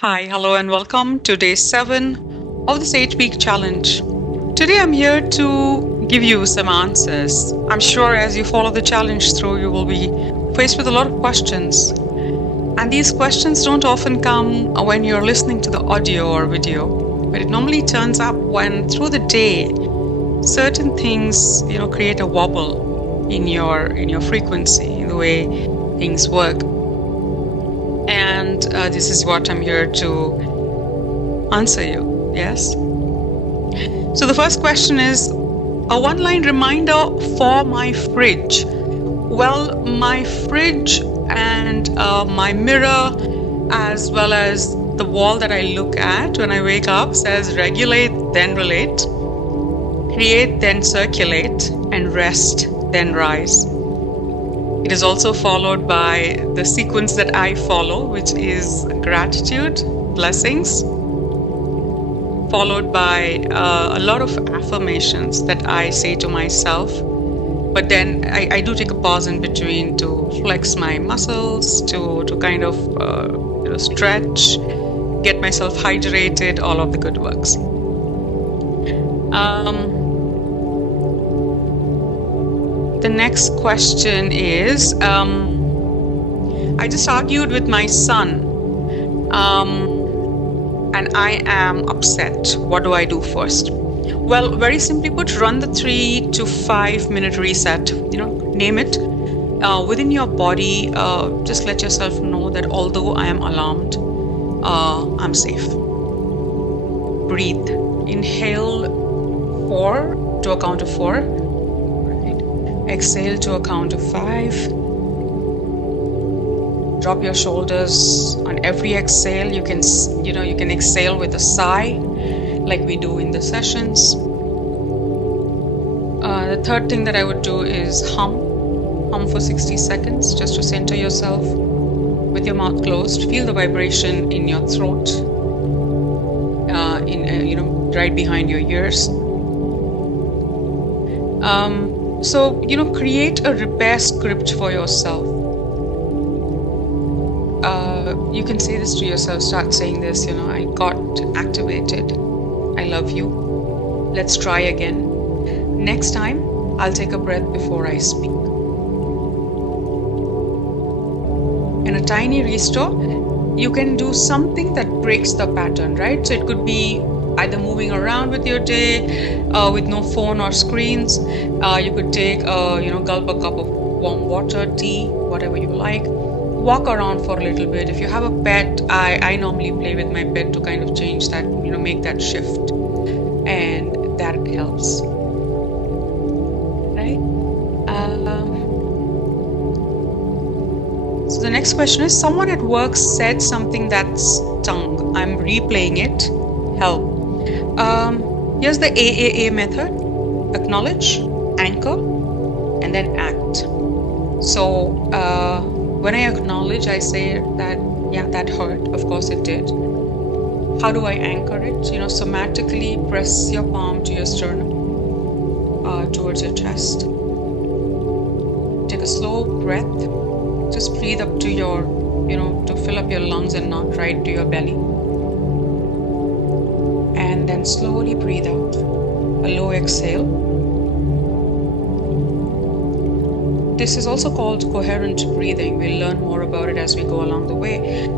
Hi, hello, and welcome to day 7 of this 8-week challenge. Today I'm here to give you some answers. I'm sure as you follow the challenge through, you will be faced with a lot of questions. And these questions don't often come when you're listening to the audio or video, but it normally turns up when through the day, certain things, create a wobble in your frequency, in the way things work. And this is what I'm here to answer you. Yes? So the first question is a one-line reminder for my fridge. Well, my fridge and my mirror, as well as the wall that I look at when I wake up, says regulate, then relate, create, then circulate, and rest, then rise. It is also followed by the sequence that I follow, which is gratitude, blessings, followed by a lot of affirmations that I say to myself. But then I do take a pause in between to flex my muscles, to kind of stretch, get myself hydrated, all of the good works. The next question is, I just argued with my son, and I am upset. What do I do first? Well, very simply put, run the 3 to 5 minute reset, name it. Within your body, just let yourself know that although I am alarmed, I'm safe. Breathe. Inhale 4 to a count of 4. Exhale to a count of 5. Drop your shoulders on every exhale. You can exhale with a sigh, like we do in the sessions. The third thing that I would do is hum for 60 seconds, just to center yourself with your mouth closed. Feel the vibration in your throat, right behind your ears. So, create a repair script for yourself. You can say this to yourself, start saying this, I got activated. I love you. Let's try again. Next time, I'll take a breath before I speak. In a tiny restore, you can do something that breaks the pattern, right? So it could be either moving around with your day, with no phone or screens. You could take, gulp a cup of warm water, tea, whatever you like. Walk around for a little bit. If you have a pet, I normally play with my pet to kind of change that, make that shift. And that helps. Right? So the next question is, someone at work said something that stung. I'm replaying it. Help. Here's the AAA method: acknowledge, anchor, and then act. So when I acknowledge, I say that, yeah, that hurt. Of course it did. How do I anchor it? Somatically press your palm to your sternum, towards your chest. Take a slow breath. Just breathe up to your, to fill up your lungs and not right to your belly. And then slowly breathe out. A low exhale. This is also called coherent breathing. We'll learn more about it as we go along the way.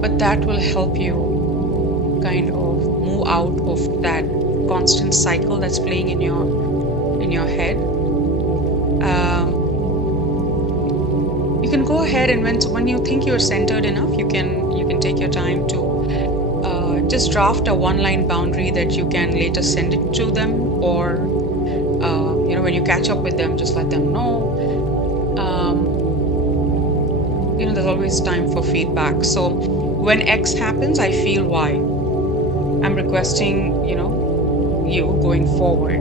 But that will help you kind of move out of that constant cycle that's playing in your head. You can go ahead, and when you think you're centered enough, you can take your time to just draft a one-line boundary that you can later send it to them, or when you catch up with them, just let them know. There's always time for feedback. So when X happens, I feel Y. I'm requesting, you going forward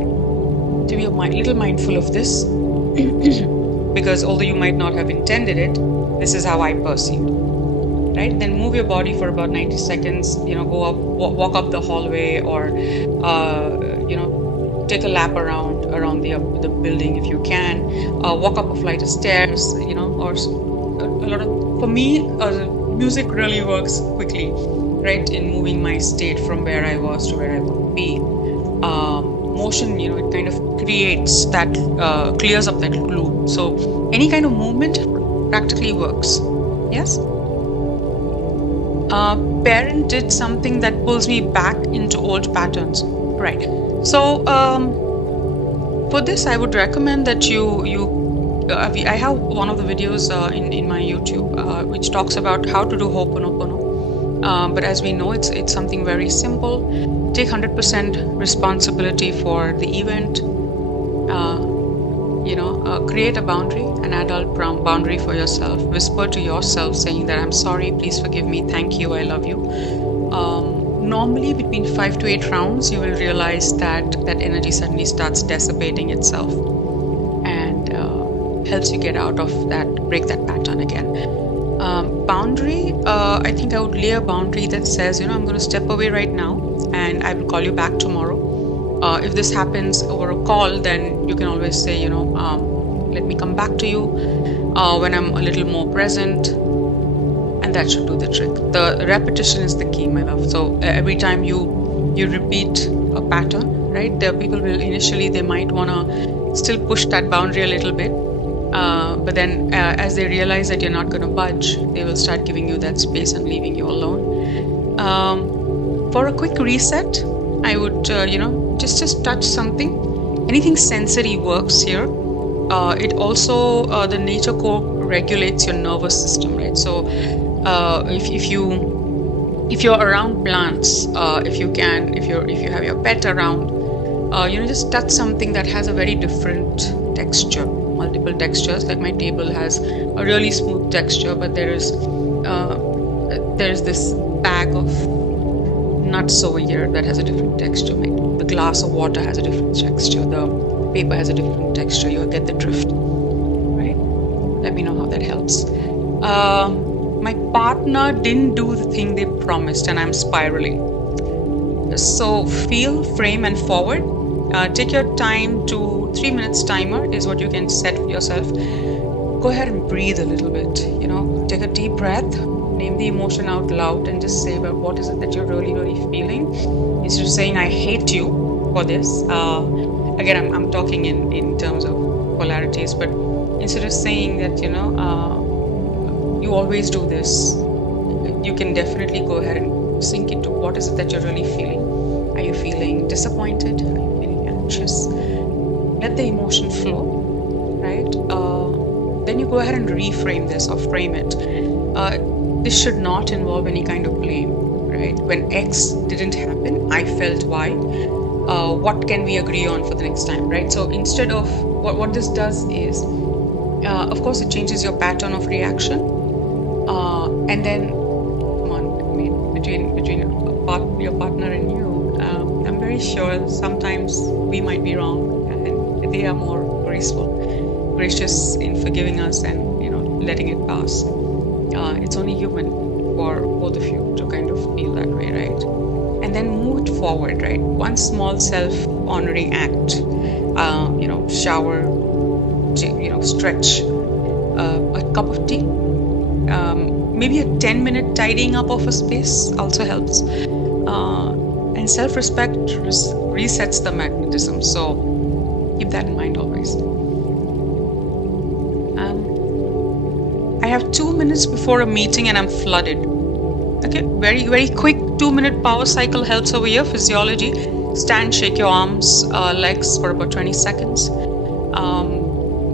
to be a little mindful of this, because although you might not have intended it, this is how I perceived. Right? Then move your body for about 90 seconds. Go up, walk up the hallway, or take a lap around the building if you can. Walk up a flight of stairs. Or a lot of, for me, music really works quickly, right, in moving my state from where I was to where I want to be. Motion, it kind of creates that, clears up that glue. So any kind of movement practically works. Yes? Parent did something that pulls me back into old patterns. Right. So for this, I would recommend that I have one of the videos in my YouTube which talks about how to do Ho'oponopono. But as we know, it's something very simple. Take 100% responsibility for the event. Create a boundary, an adult boundary for yourself. Whisper to yourself, saying that I'm sorry, please forgive me, thank you, I love you. Normally, between 5 to 8 rounds, you will realize that energy suddenly starts dissipating itself, and helps you get out of that, break that pattern again. Boundary, I think I would lay a boundary that says, I'm going to step away right now and I will call you back tomorrow. If this happens over a call, then you can always say, let me come back to you when I'm a little more present, and that should do the trick. The repetition is the key, my love. So every time you repeat a pattern, right, there people will initially, they might want to still push that boundary a little bit. But then as they realize that you're not going to budge, they will start giving you that space and leaving you alone. For a quick reset, I would, just touch something. Anything sensory works here. It also, the nature core regulates your nervous system, right? So if you're around plants, if you have your pet around, just touch something that has a very different texture, multiple textures. Like my table has a really smooth texture, but there's this bag of nuts over here that has a different texture. The glass of water has a different texture. The paper has a different texture. You'll get the drift, right? Let me know how that helps. My partner didn't do the thing they promised, and I'm spiraling. So feel, frame, and forward. Take your time to 3 minutes timer is what you can set for yourself. Go ahead and breathe a little bit. Take a deep breath. Name the emotion out loud and just say, well, what is it that you're really, really feeling? Instead of saying, I hate you for this. Again, I'm talking in terms of polarities, but instead of saying that, you always do this, you can definitely go ahead and sink into what is it that you're really feeling. Are you feeling disappointed? Are you feeling anxious? Let the emotion flow, right? Then you go ahead and reframe this or frame it. This should not involve any kind of blame, right? When X didn't happen, I felt Y. What can we agree on for the next time, right? So instead of what this does is, of course, it changes your pattern of reaction, and then, come on, between your partner and you, I'm very sure sometimes we might be wrong, and they are more gracious in forgiving us and letting it pass. It's only human for both of you to kind of feel that way, right? And then move it forward, right? One small self-honoring act, shower, stretch, a cup of tea, maybe a 10-minute tidying up of a space also helps. And self-respect resets the magnetism, so keep that in mind always. I have 2 minutes before a meeting and I'm flooded. Okay, very, very quick 2-minute power cycle helps over here. Physiology. Stand, shake your arms, legs for about 20 seconds.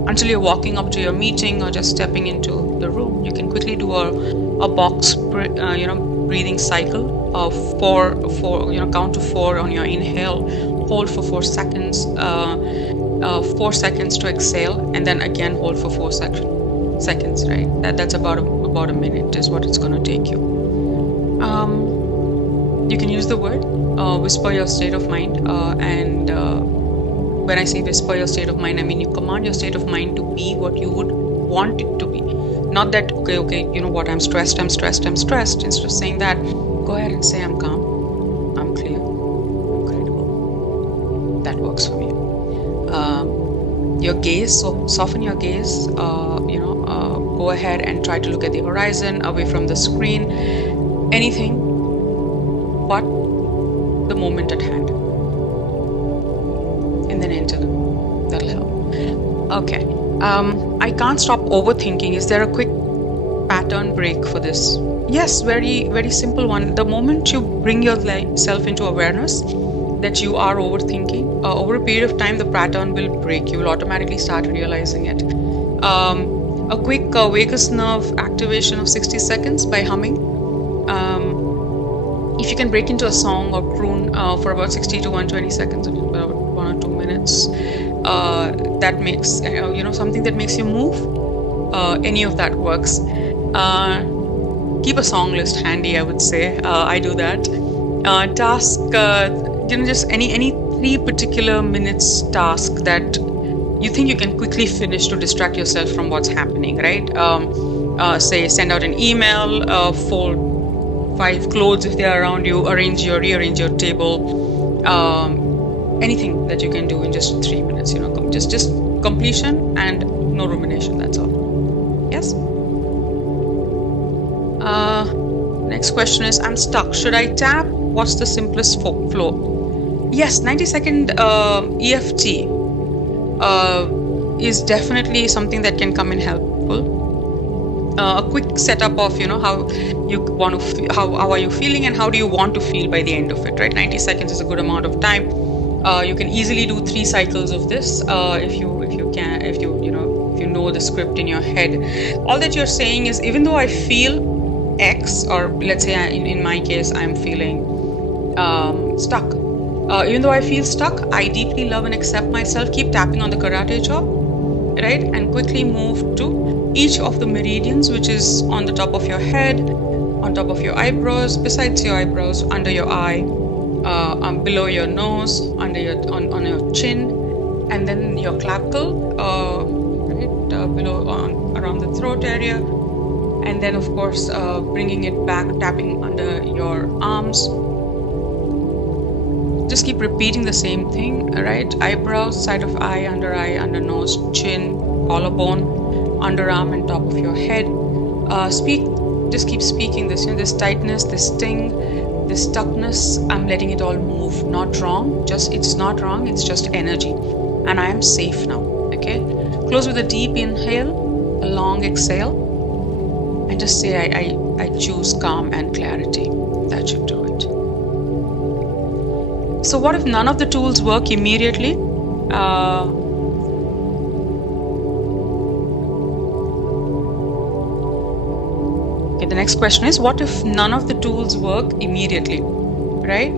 Until you're walking up to your meeting or just stepping into the room. You can quickly do a box, breathing cycle of four, count to 4 on your inhale, hold for 4 seconds, 4 seconds to exhale, and then again hold for 4 seconds, right? That's about a minute is what it's going to take you. You can use the word, whisper your state of mind, and when I say whisper your state of mind, I mean you command your state of mind to be what you would want it to be. Not that, okay, you know what, I'm stressed. Instead of saying that, go ahead and say I'm calm, I'm clear, I'm credible. That works for me. Your gaze, so soften your gaze, go go ahead and try to look at the horizon, away from the screen, anything but the moment at hand. And then enter them. That'll help. Okay. I can't stop overthinking. Is there a quick pattern break for this? Yes, very, very simple one. The moment you bring yourself into awareness that you are overthinking, over a period of time, the pattern will break. You will automatically start realizing it. A quick vagus nerve activation of 60 seconds by humming. If you can break into a song or croon for about 60 to 120 seconds, about 1 or 2 minutes, that makes, something that makes you move, any of that works. Keep a song list handy, I would say. I do that. Task, just any 3 particular minutes task that you think you can quickly finish to distract yourself from what's happening, right? Say, send out an email, fold 5 clothes if they are around you, rearrange your table, anything that you can do in just 3 minutes, just completion and no rumination, that's all. Yes? Next question is, I'm stuck. Should I tap? What's the simplest flow? Yes, 90-second EFT is definitely something that can come in helpful. A quick setup of how you want to how are you feeling and how do you want to feel by the end of it, right? 90 seconds is a good amount of time. You can easily do 3 cycles of this if you know the script in your head. All that you're saying is, even though I feel X, or let's say in my case I'm feeling stuck, even though I feel stuck, I deeply love and accept myself. Keep tapping on the karate chop, right? And quickly move to each of the meridians, which is on the top of your head, on top of your eyebrows, besides your eyebrows, under your eye, below your nose, on your chin, and then your clavicle, right, below, around the throat area, and then of course bringing it back, tapping under your arms. Just keep repeating the same thing, right? Eyebrows, side of eye, under nose, chin, collarbone, underarm, and top of your head. Just keep speaking this, this tightness, this sting, this stuckness. I'm letting it all move. Not wrong. It's not wrong. It's just energy, and I am safe now. Okay. Close with a deep inhale, a long exhale, and just say, I choose calm and clarity. That should do it. So what if none of the tools work immediately? The next question is, what if none of the tools work immediately, right?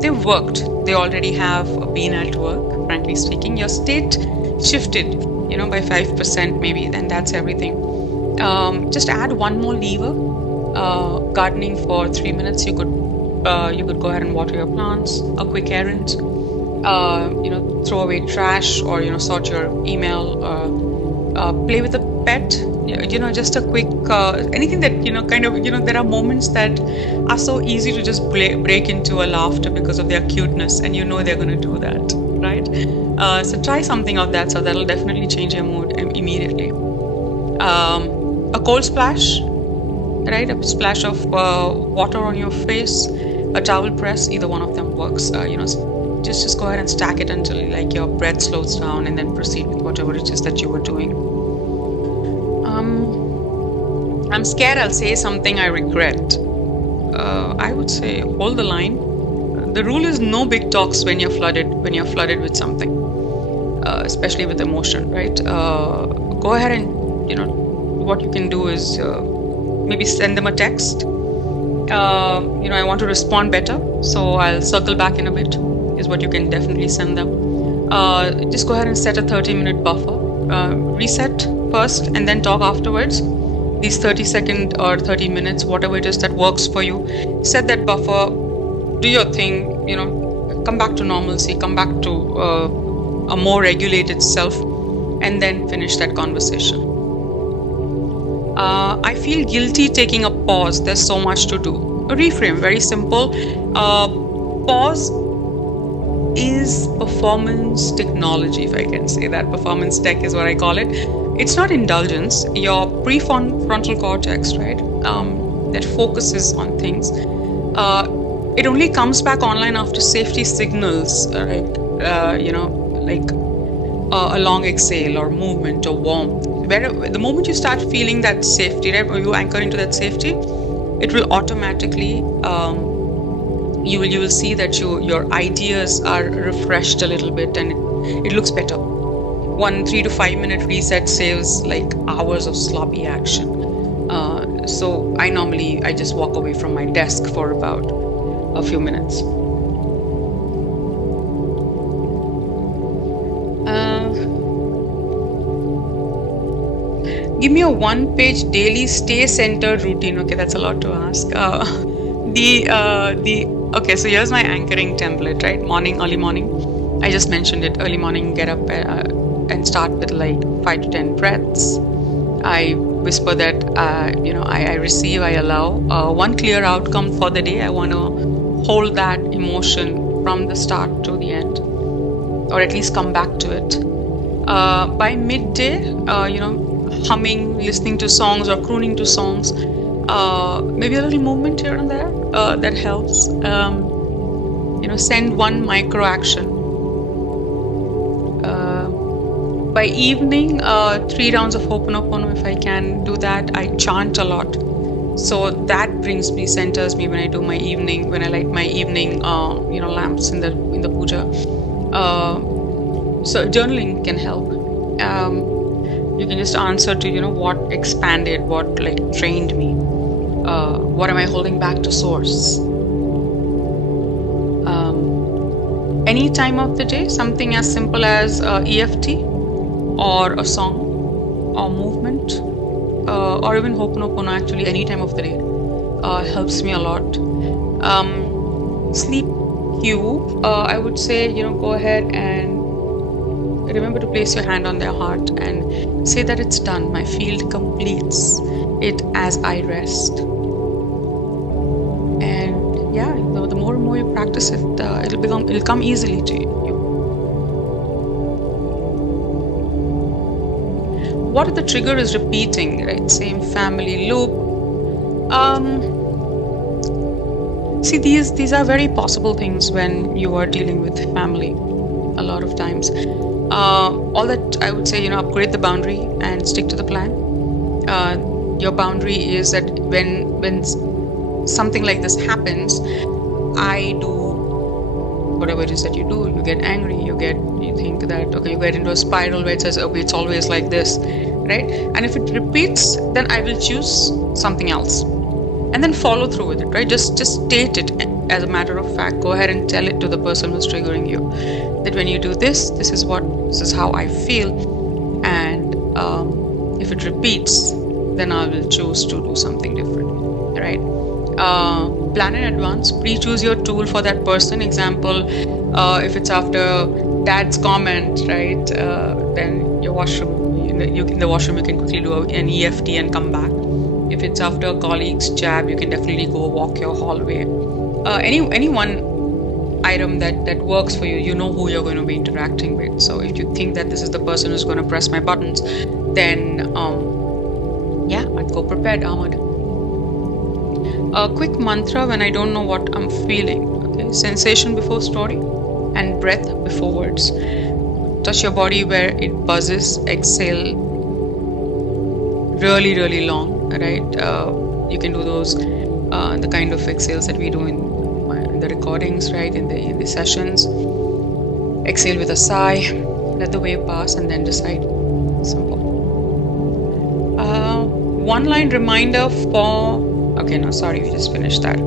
They've worked. They already have been at work, frankly speaking. Your state shifted, by 5% maybe, then that's everything. Just add one more lever. Gardening for 3 minutes. You could go ahead and water your plants, a quick errand, throw away trash, or, sort your email, play with a pet, just a quick, anything that, there are moments that are so easy to just break into a laughter because of their cuteness, and they're going to do that, right? So try something of that, so that'll definitely change your mood immediately. A cold splash, right? A splash of water on your face, a towel press, either one of them works. Just go ahead and stack it until your breath slows down, and then proceed with whatever it is that you were doing. I'm scared I'll say something I regret. I would say hold the line. The rule is no big talks when you're flooded with something, especially with emotion, right? Go ahead and what you can do is maybe send them a text. I want to respond better, so I'll circle back in a bit, is what you can definitely send them. Just go ahead and set a 30-minute buffer. Reset first and then talk afterwards. These 30-second or 30 minutes, whatever it is that works for you, set that buffer, do your thing, come back to normalcy, come back to a more regulated self, and then finish that conversation. I feel guilty taking a pause. There's so much to do. A reframe, very simple. Pause is performance technology, if I can say that. Performance tech is what I call it. It's not indulgence. Your prefrontal cortex, right, that focuses on things, it only comes back online after safety signals, right? Like a long exhale or movement or warmth. Where the moment you start feeling that safety, right, or you anchor into that safety, it will automatically you will see that your ideas are refreshed a little bit, and it looks better. 3 to 5 minute reset saves like hours of sloppy action. So I just walk away from my desk for about a few minutes. Give me a 1-page daily stay centered routine. Okay, that's a lot to ask. Okay, so here's my anchoring template, right? Early morning. I just mentioned it. Early morning, get up and start with like 5 to 10 breaths. I whisper that, I receive, I allow. One clear outcome for the day. I want to hold that emotion from the start to the end, or at least come back to it. By midday, humming, listening to songs or crooning to songs, maybe a little movement here and there, that helps. Send one micro action. By evening, 3 rounds of Ho'oponopono, if I can do that. I chant a lot, so that centers me when I do my evening, when I light my evening, lamps in the puja. So journaling can help. You can just answer to what expanded, what like trained me, what am I holding back to source. Any time of the day, something as simple as EFT or a song or movement, or even Ho'oponopono, actually any time of the day helps me a lot. Sleep cue, I would say, go ahead and remember to place your hand on their heart and say that it's done. My field completes it as I rest. And yeah, the more and more you practice it, it'll come easily to you. What if the trigger is repeating, right? Same family loop. See, these are very possible things when you are dealing with family. A lot of times, all that I would say, upgrade the boundary and stick to the plan. Your boundary is that when something like this happens, I do whatever it is that you do. You get angry, you think that, okay, you get into a spiral where it says, okay, it's always like this, right? And if it repeats, then I will choose something else, and then follow through with it, right? Just state it as a matter of fact. Go ahead and tell it to the person who's triggering you that when you do this is how I feel, and if it repeats, then I will choose to do something different, right? Plan in advance. Pre-choose your tool for that person. Example, if it's after dad's comment, right, then your washroom, in the washroom you can quickly do an EFT and come back. If it's after a colleague's jab, you can definitely go walk your hallway. Any one item that works for you. You know who you're going to be interacting with. So if you think that this is the person who's going to press my buttons, then I'd go prepared, armored. A quick mantra when I don't know what I'm feeling. Okay, sensation before story, and breath before words. Touch your body where it buzzes. Exhale really, really long, right? You can do those, the kind of exhales that we do in the recordings, right? In the sessions. Exhale with a sigh. Let the wave pass and then decide. Simple. One-line reminder for... Okay, no, sorry, we just finished that.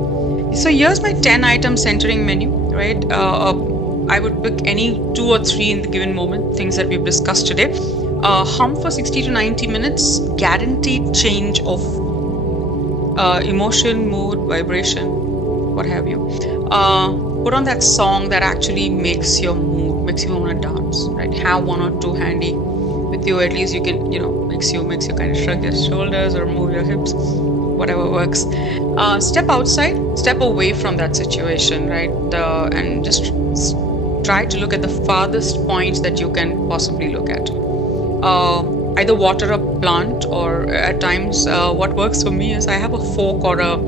So here's my 10-item centering menu, right? I would pick any 2 or 3 in the given moment, things that we've discussed today. Hum for 60 to 90 minutes, guaranteed change of emotion, mood, vibration, what have you. Put on that song that actually makes your mood, makes you want to dance, right? Have 1 or 2 handy with you. At least you can, makes you kind of shrug your shoulders or move your hips, whatever works. Step outside, step away from that situation, right? And just try to look at the farthest points that you can possibly look at. either water a plant, or at times what works for me is I have a fork or a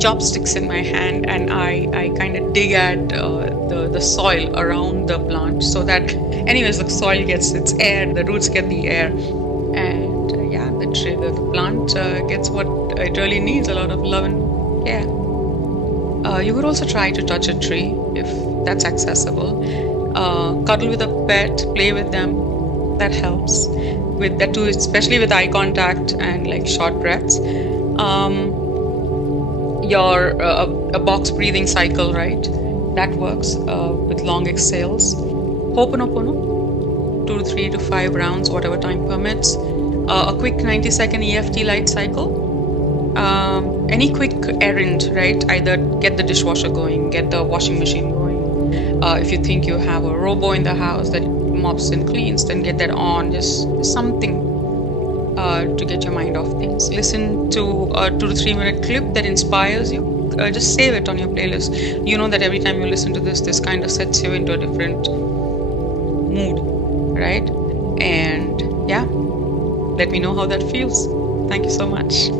chopsticks in my hand, and I kind of dig at the soil around the plant, so that anyways the soil gets its air, the roots get the air, and yeah, the plant gets what it really needs, a lot of love and care. You could also try to touch a tree if that's accessible. Cuddle with a pet, play with them. That helps. With that too, especially with eye contact and like short breaths. Your a box breathing cycle, right? That works with long exhales. Ho'oponopono, 2 to 5 rounds, whatever time permits. A quick 90-second EFT light cycle. Any quick errand, right? Either get the dishwasher going, get the washing machine going. If you think you have a robo in the house that mops and cleans, then get that on. Just something to get your mind off things. Listen to a 2 to 3 minute clip that inspires you. Just save it on your playlist. You know that every time you listen to this kind of sets you into a different mood, right? And yeah, let me know how that feels. Thank you so much.